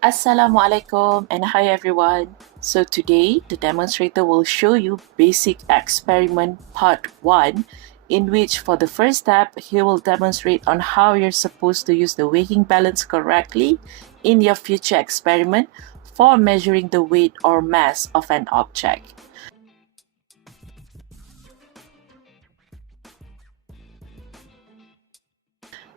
Assalamualaikum and hi everyone. So today the demonstrator will show you basic experiment part 1, in which for the first step he will demonstrate on how you're supposed to use the weighing balance correctly in your future experiment for measuring the weight or mass of an object.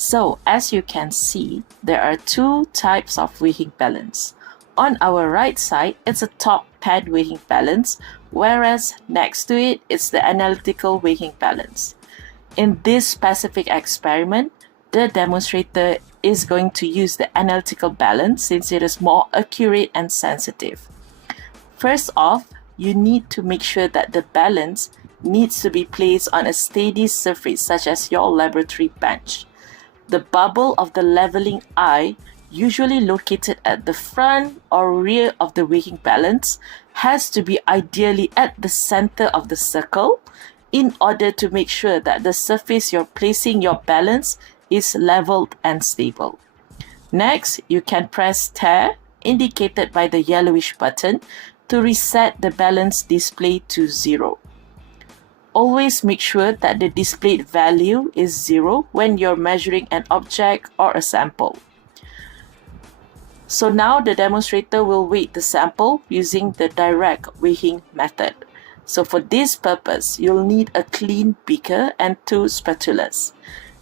So as you can see, there are two types of weighing balance. On our right side, it's a top pad weighing balance, whereas next to it, it's the analytical weighing balance. In this specific experiment, the demonstrator is going to use the analytical balance since it is more accurate and sensitive. First off, you need to make sure that the balance needs to be placed on a steady surface such as your laboratory bench. The bubble of the leveling eye, usually located at the front or rear of the weighing balance, has to be ideally at the center of the circle in order to make sure that the surface you're placing your balance is leveled and stable. Next, you can press tab, indicated by the yellowish button, to reset the balance display to 0. Always make sure that the displayed value is 0 when you're measuring an object or a sample. So now the demonstrator will weigh the sample using the direct weighing method. So for this purpose, you'll need a clean beaker and 2 spatulas.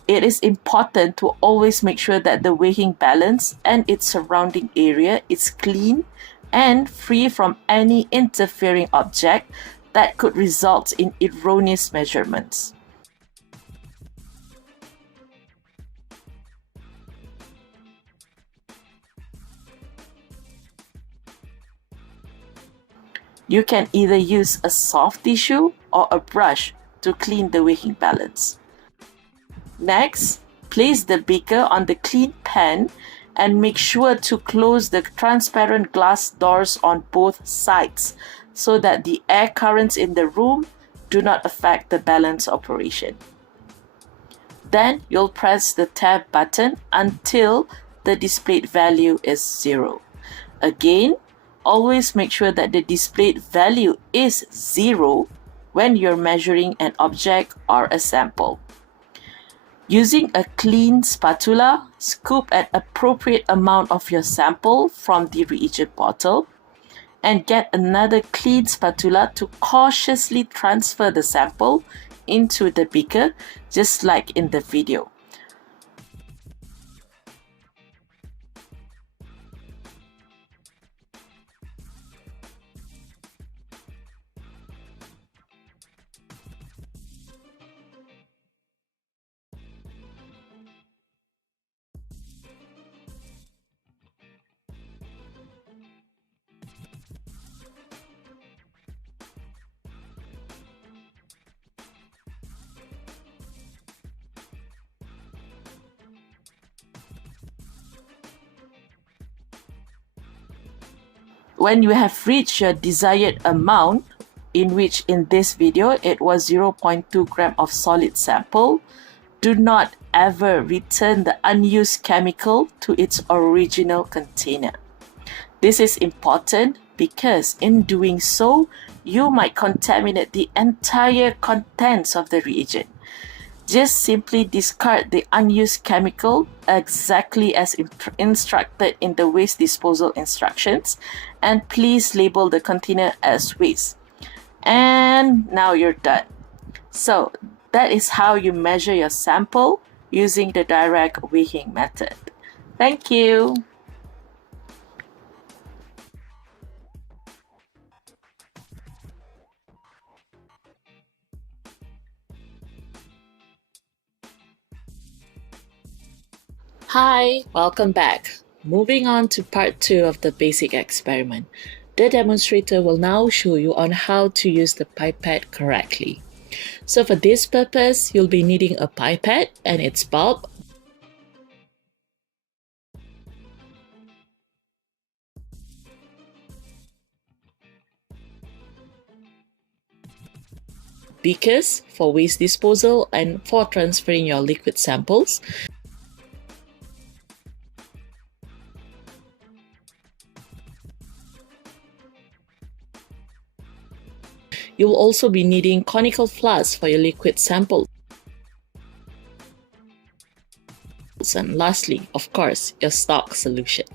It is important to always make sure that the weighing balance and its surrounding area is clean and free from any interfering object that could result in erroneous measurements. You can either use a soft tissue or a brush to clean the weighing balance. Next, place the beaker on the clean pan and make sure to close the transparent glass doors on both sides so that the air currents in the room do not affect the balance operation. Then you'll press the tab button until the displayed value is 0. Again, always make sure that the displayed value is 0 when you're measuring an object or a sample. Using a clean spatula, scoop an appropriate amount of your sample from the reagent bottle and get another clean spatula to cautiously transfer the sample into the beaker, just like in the video. When you have reached your desired amount, in which in this video it was 0.2 gram of solid sample, do not ever return the unused chemical to its original container. This is important because in doing so, you might contaminate the entire contents of the reagent. Just simply discard the unused chemical exactly as instructed in the waste disposal instructions, and please label the container as waste. And now you're done. So that is how you measure your sample using the direct weighing method. Thank you. Hi, welcome back. Moving on to part 2 of the basic experiment. The demonstrator will now show you on how to use the pipette correctly. So for this purpose, you'll be needing a pipette and its bulb, beakers for waste disposal and for transferring your liquid samples, You'll also be needing conical flasks for your liquid samples. And lastly, of course, your stock solution.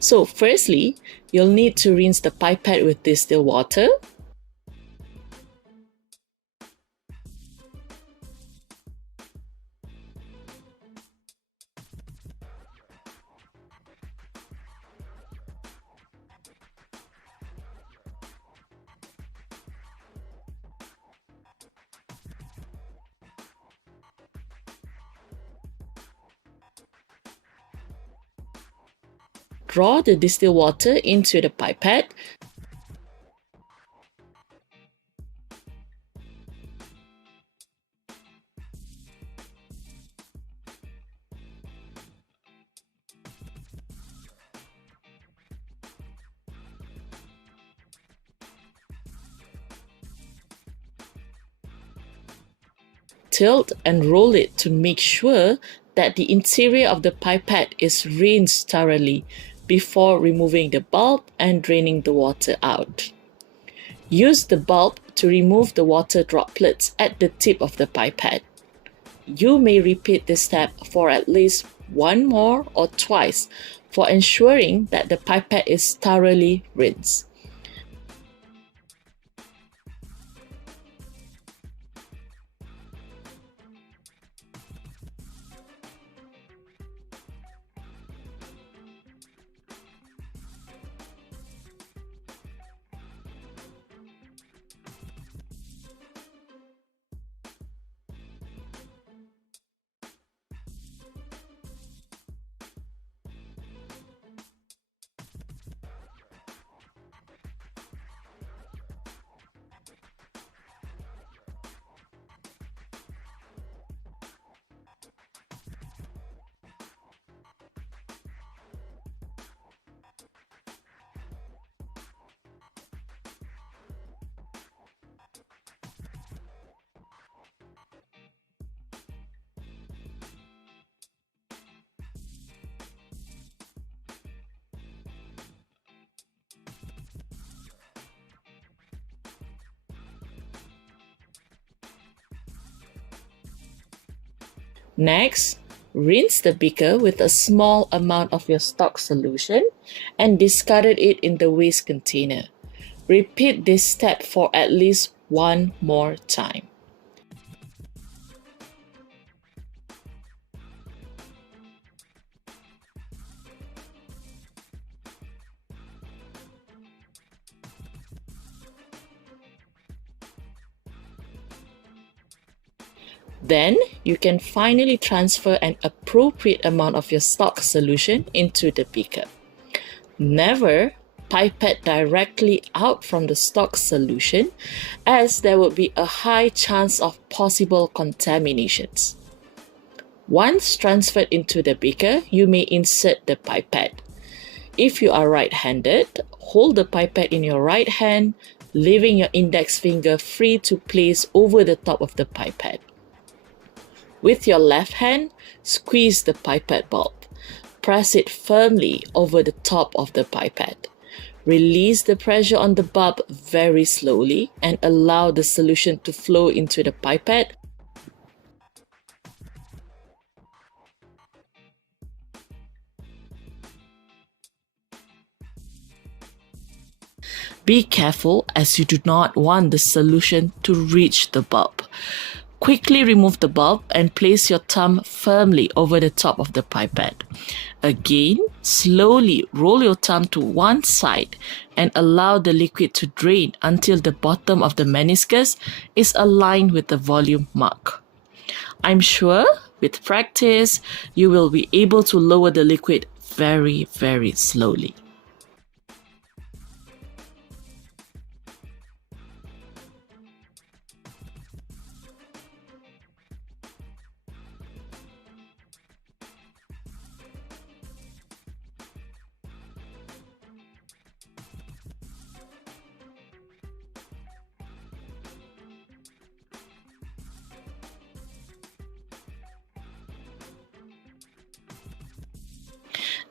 So firstly, you'll need to rinse the pipette with distilled water. Draw the distilled water into the pipette. Tilt and roll it to make sure that the interior of the pipette is rinsed thoroughly before removing the bulb and draining the water out. Use the bulb to remove the water droplets at the tip of the pipette. You may repeat this step for at least one more or twice for ensuring that the pipette is thoroughly rinsed. Next, rinse the beaker with a small amount of your stock solution and discard it in the waste container. Repeat this step for at least one more time. Then, you can finally transfer an appropriate amount of your stock solution into the beaker. Never pipette directly out from the stock solution, as there would be a high chance of possible contaminations. Once transferred into the beaker, you may insert the pipette. If you are right-handed, hold the pipette in your right hand, leaving your index finger free to place over the top of the pipette. With your left hand, squeeze the pipette bulb. Press it firmly over the top of the pipette. Release the pressure on the bulb very slowly and allow the solution to flow into the pipette. Be careful, as you do not want the solution to reach the bulb. Quickly remove the bulb and place your thumb firmly over the top of the pipette. Again, slowly roll your thumb to one side and allow the liquid to drain until the bottom of the meniscus is aligned with the volume mark. I'm sure with practice, you will be able to lower the liquid very, very slowly.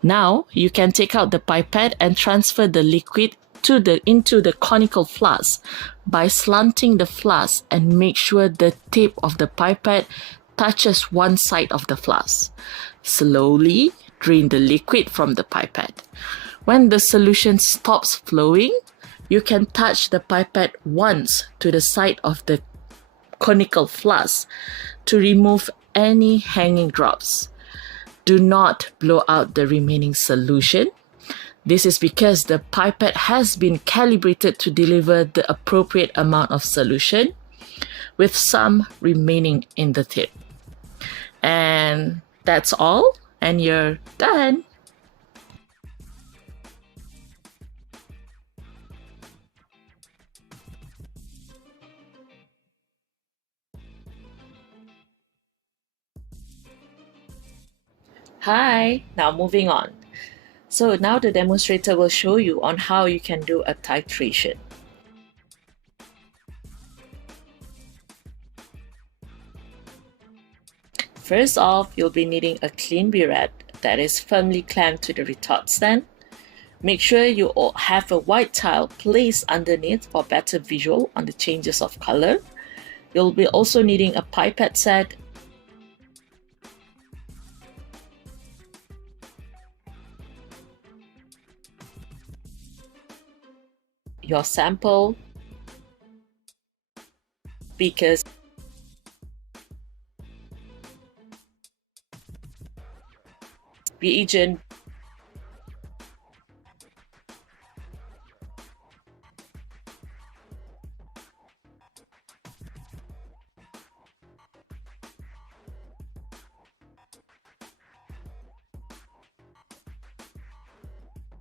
Now you can take out the pipette and transfer the liquid into the conical flask by slanting the flask and make sure the tip of the pipette touches one side of the flask. Slowly drain the liquid from the pipette. When the solution stops flowing, you can touch the pipette once to the side of the conical flask to remove any hanging drops. Do not blow out the remaining solution. This is because the pipette has been calibrated to deliver the appropriate amount of solution, with some remaining in the tip. And that's all, and you're done. Hi, now moving on. So now the demonstrator will show you on how you can do a titration. First off, you'll be needing a clean burette that is firmly clamped to the retort stand. Make sure you have a white tile placed underneath for better visual on the changes of color. You'll be also needing a pipette set, your sample, beakers, reagent,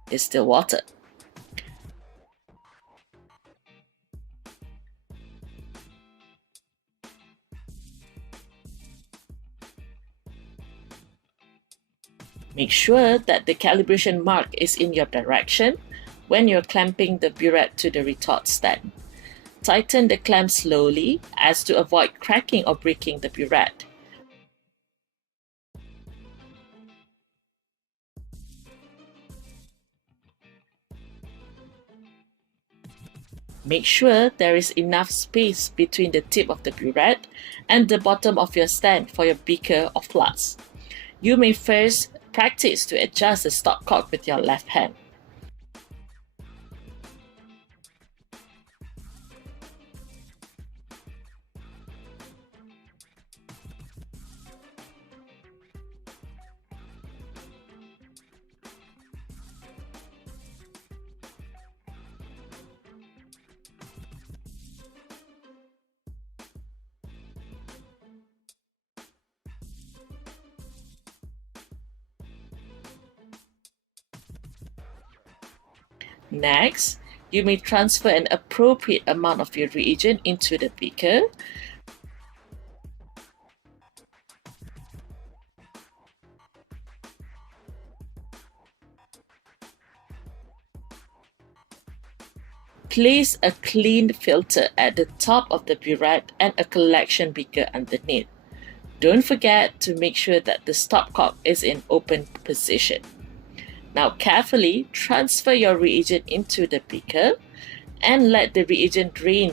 distilled water. Make sure that the calibration mark is in your direction when you're clamping the burette to the retort stand. Tighten the clamp slowly as to avoid cracking or breaking the burette. Make sure there is enough space between the tip of the burette and the bottom of your stand for your beaker or flask. You may first practice to adjust the stopcock with your left hand. Next, you may transfer an appropriate amount of your reagent into the beaker. Place a clean filter at the top of the burette and a collection beaker underneath. Don't forget to make sure that the stopcock is in open position. Now carefully transfer your reagent into the beaker and let the reagent drain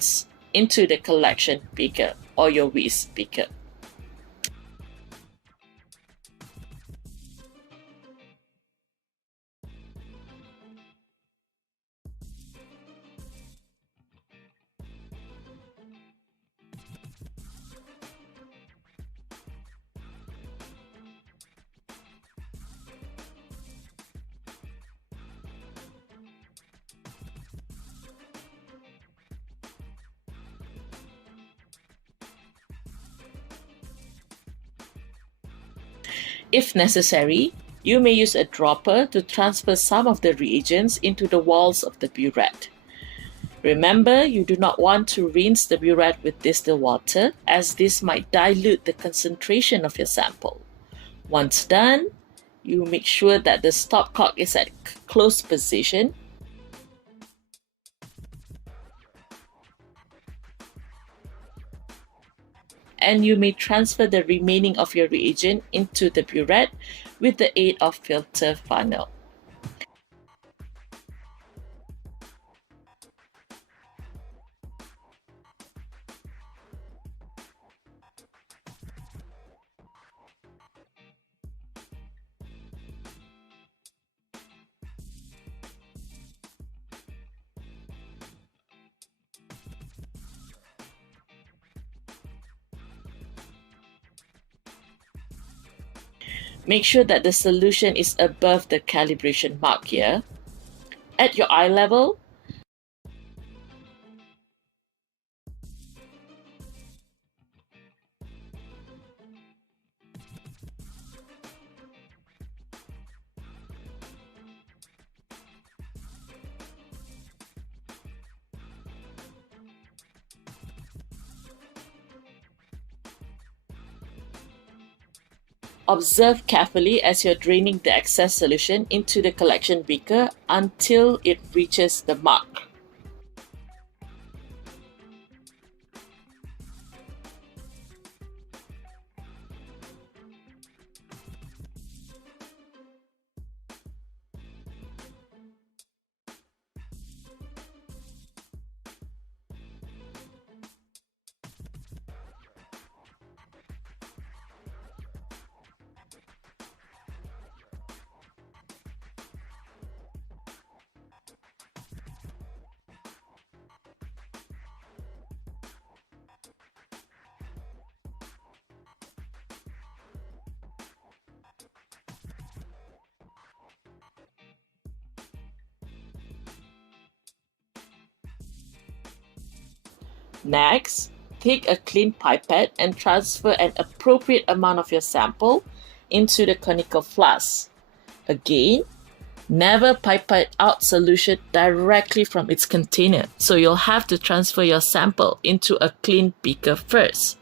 into the collection beaker or your whisk beaker. If necessary, you may use a dropper to transfer some of the reagents into the walls of the burette. Remember, you do not want to rinse the burette with distilled water, as this might dilute the concentration of your sample. Once done, you make sure that the stopcock is at closed position. and you may transfer the remaining of your reagent into the burette with the aid of filter funnel. Make sure that the solution is above the calibration mark here. At your eye level, observe carefully as you're draining the excess solution into the collection beaker until it reaches the mark. Next, take a clean pipette and transfer an appropriate amount of your sample into the conical flask. Again, never pipette out solution directly from its container, so you'll have to transfer your sample into a clean beaker first.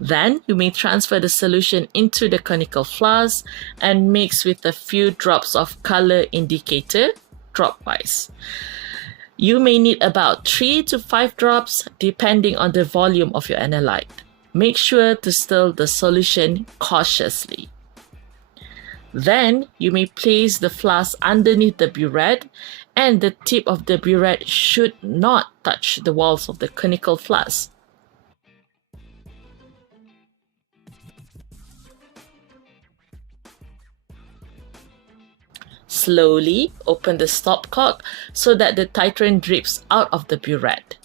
Then you may transfer the solution into the conical flask and mix with a few drops of color indicator dropwise. You may need about 3 to 5 drops depending on the volume of your analyte. Make sure to stir the solution cautiously. Then you may place the flask underneath the burette, and the tip of the burette should not touch the walls of the conical flask. Slowly open the stopcock so that the titrant drips out of the burette.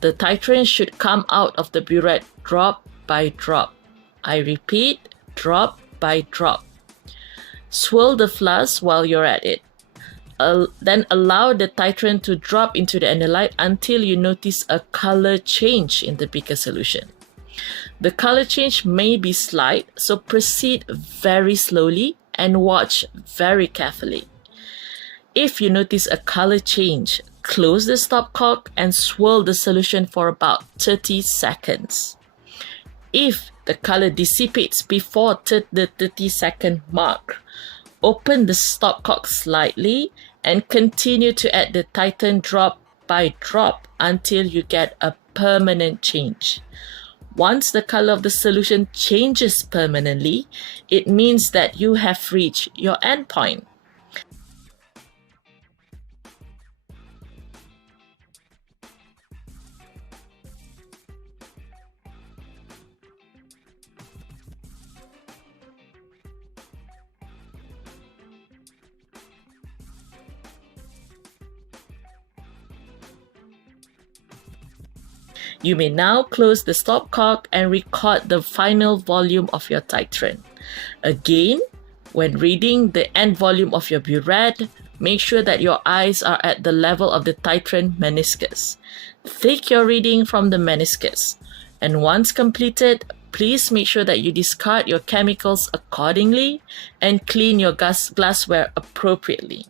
The titrant should come out of the burette drop by drop. I repeat, drop by drop. Swirl the flask while you're at it. Then allow the titrant to drop into the analyte until you notice a color change in the beaker solution. The color change may be slight, so proceed very slowly and watch very carefully. If you notice a color change, close the stopcock and swirl the solution for about 30 seconds. If the color dissipates before the 30-second mark, open the stopcock slightly and continue to add the titrant drop by drop until you get a permanent change. Once the color of the solution changes permanently, it means that you have reached your endpoint. You may now close the stopcock and record the final volume of your titrant. Again, when reading the end volume of your burette, make sure that your eyes are at the level of the titrant meniscus. Take your reading from the meniscus, and once completed, please make sure that you discard your chemicals accordingly and clean your glassware appropriately.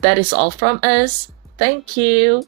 That is all from us. Thank you.